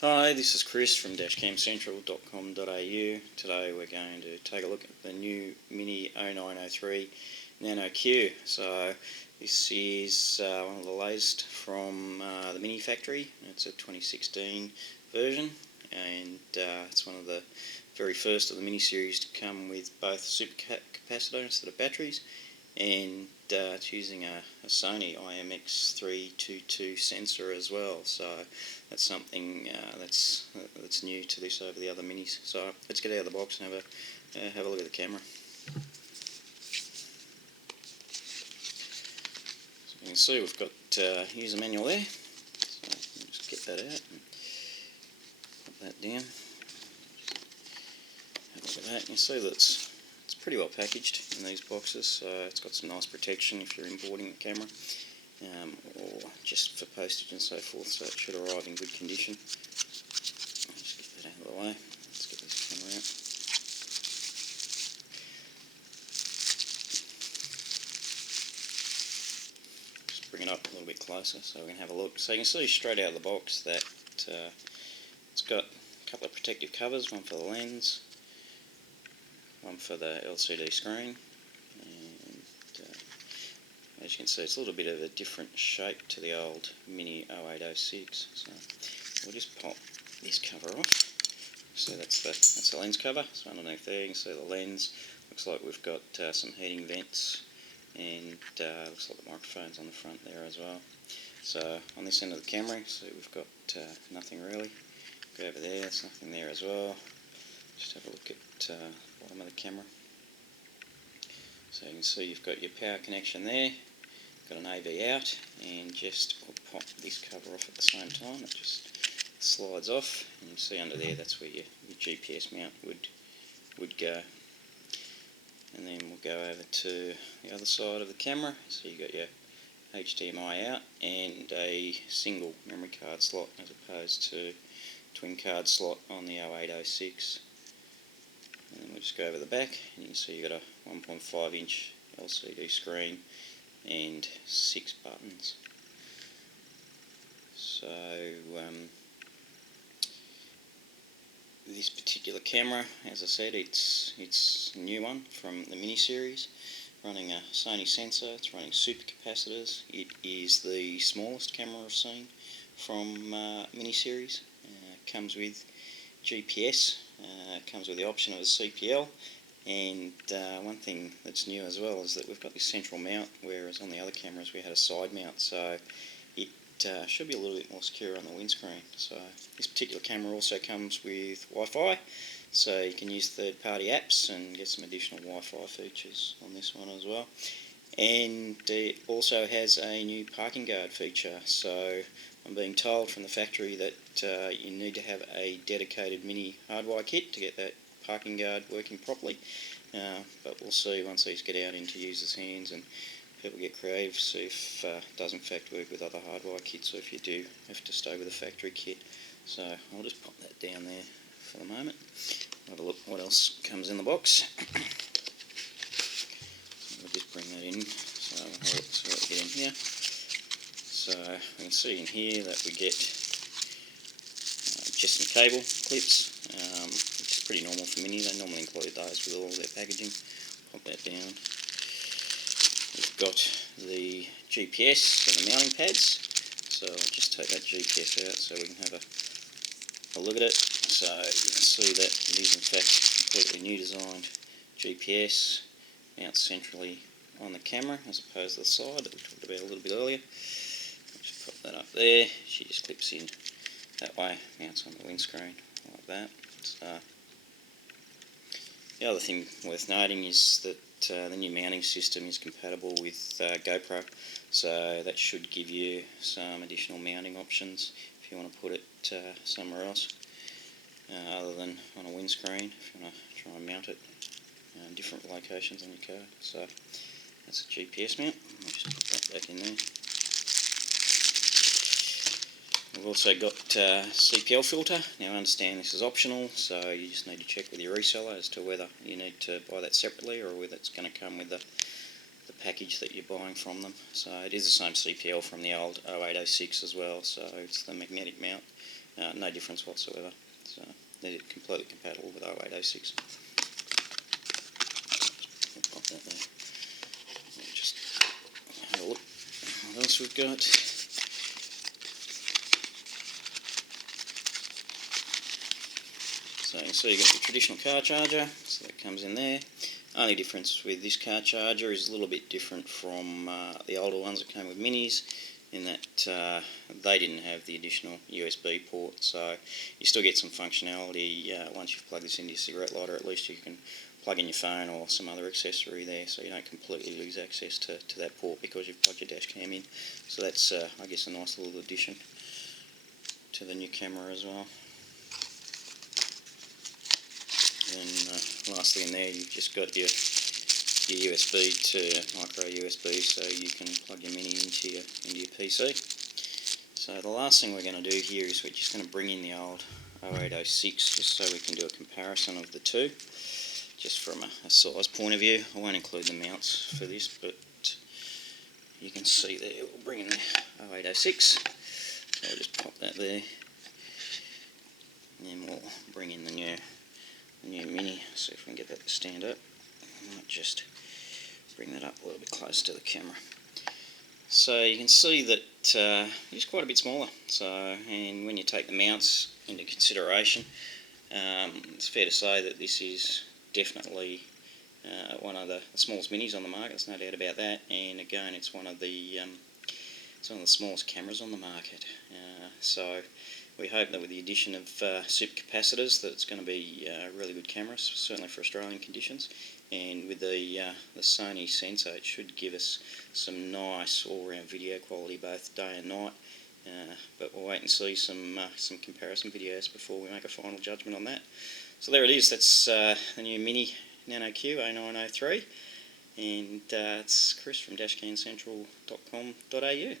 Hi, this is Chris from dashcamcentral.com.au. Today we're going to take a look at the new Mini 0903 NANO Q. So this is one of the latest from the Mini factory. It's a 2016 version, and it's one of the very first of the Mini series to come with both supercapacitor instead of batteries, and it's using a Sony IMX322 sensor as well. So that's something that's new to this over the other Minis. So let's get out of the box and have a look at the camera. So you can see we've got user manual there. So just get that out and put that down. Have a look at that. You see that it's pretty well packaged in these boxes. So it's got some nice protection if you're importing the camera, or just for postage and so forth. So it should arrive in good condition. Just get that out of the way. Let's get this camera out. Just bring it up a little bit closer so we can have a look. So you can see straight out of the box that it's got a couple of protective covers, one for the lens, one for the LCD screen, and as you can see it's a little bit of a different shape to the old Mini 0806. So we'll just pop this cover off. So that's the lens cover. So underneath there you can see the lens. Looks like we've got some heating vents, and looks like the microphone's on the front there as well. So on this end of the camera, so we've got nothing really. Go over there, there's nothing there as well. Just have a look at the bottom of the camera. So you can see you've got your power connection there, got an AV out, and just pop this cover off at the same time. It just slides off, and you see under there that's where your GPS mount would go. And then we'll go over to the other side of the camera. So you've got your HDMI out and a single memory card slot as opposed to twin card slot on the 0806. And then we'll just go over the back, and you can see you've got a 1.5 inch LCD screen and 6 buttons. So this particular camera, as I said, it's a new one from the Mini series, running a Sony sensor. It's running supercapacitors. It is the smallest camera I've seen from Mini series. Comes with GPS, comes with the option of a CPL, and one thing that's new as well is that we've got this central mount, whereas on the other cameras we had a side mount, so it should be a little bit more secure on the windscreen. So this particular camera also comes with Wi-Fi, so you can use third-party apps and get some additional Wi-Fi features on this one as well. And it also has a new parking guard feature. So I'm being told from the factory that you need to have a dedicated Mini hardwire kit to get that parking guard working properly. But we'll see once these get out into users' hands and people get creative, see if it does in fact work with other hardwire kits, or if you do have to stay with a factory kit. So I'll just pop that down there for the moment. Have a look what else comes in the box. We'll just bring that in, so I'll have a look, see what we get in here. So we can see in here that we get just some cable clips, which is pretty normal for Mini. They normally include those with all of their packaging. Pop that down. We've got the GPS and the mounting pads. So I'll just take that GPS out so we can have a look at it. So you can see that it is in fact completely new designed GPS. Mounts centrally on the camera as opposed to the side that we talked about a little bit earlier. I'll just pop that up there. She just clips in that way, mounts on the windscreen like that. So the other thing worth noting is that the new mounting system is compatible with GoPro, so that should give you some additional mounting options if you want to put it somewhere else other than on a windscreen, if you want to try and mount it in different locations on your car. So that's a GPS mount. I'll just put that back in there. We've also got CPL filter. Now I understand this is optional, so you just need to check with your reseller as to whether you need to buy that separately or whether it's going to come with the package that you're buying from them. So it is the same CPL from the old 0806 as well, so it's the magnetic mount no difference whatsoever. So they're completely compatible with 0806. Pop that there. Just have a look what else we've got. So you can see you've got your traditional car charger, so that comes in there. Only difference with this car charger is a little bit different from the older ones that came with minis, in that they didn't have the additional USB port, so you still get some functionality once you've plugged this into your cigarette lighter. At least you can plug in your phone or some other accessory there, so you don't completely lose access to that port because you've plugged your dash cam in. So that's I guess a nice little addition to the new camera as well. And lastly in there you've just got your USB to micro USB, so you can plug your mini into your PC. So the last thing we're going to do here is we're just going to bring in the old 0806 just so we can do a comparison of the two, just from a size point of view. I won't include the mounts for this, but you can see there we'll bring in the 0806. So we'll just pop that there, and then we'll bring in the new mini. See if we can get that to stand up. I might just bring that up a little bit closer to the camera. So you can see that it's quite a bit smaller. So, and when you take the mounts into consideration, it's fair to say that this is definitely one of the smallest minis on the market. There's no doubt about that. And again, it's one of the smallest cameras on the market. So we hope that with the addition of super capacitors that it's going to be a really good camera, certainly for Australian conditions. And with the Sony sensor, it should give us some nice all-round video quality both day and night. But we'll wait and see some comparison videos before we make a final judgment on that. So there it is. That's the new Mini NANO Q A903, and it's Chris from dashcancentral.com.au.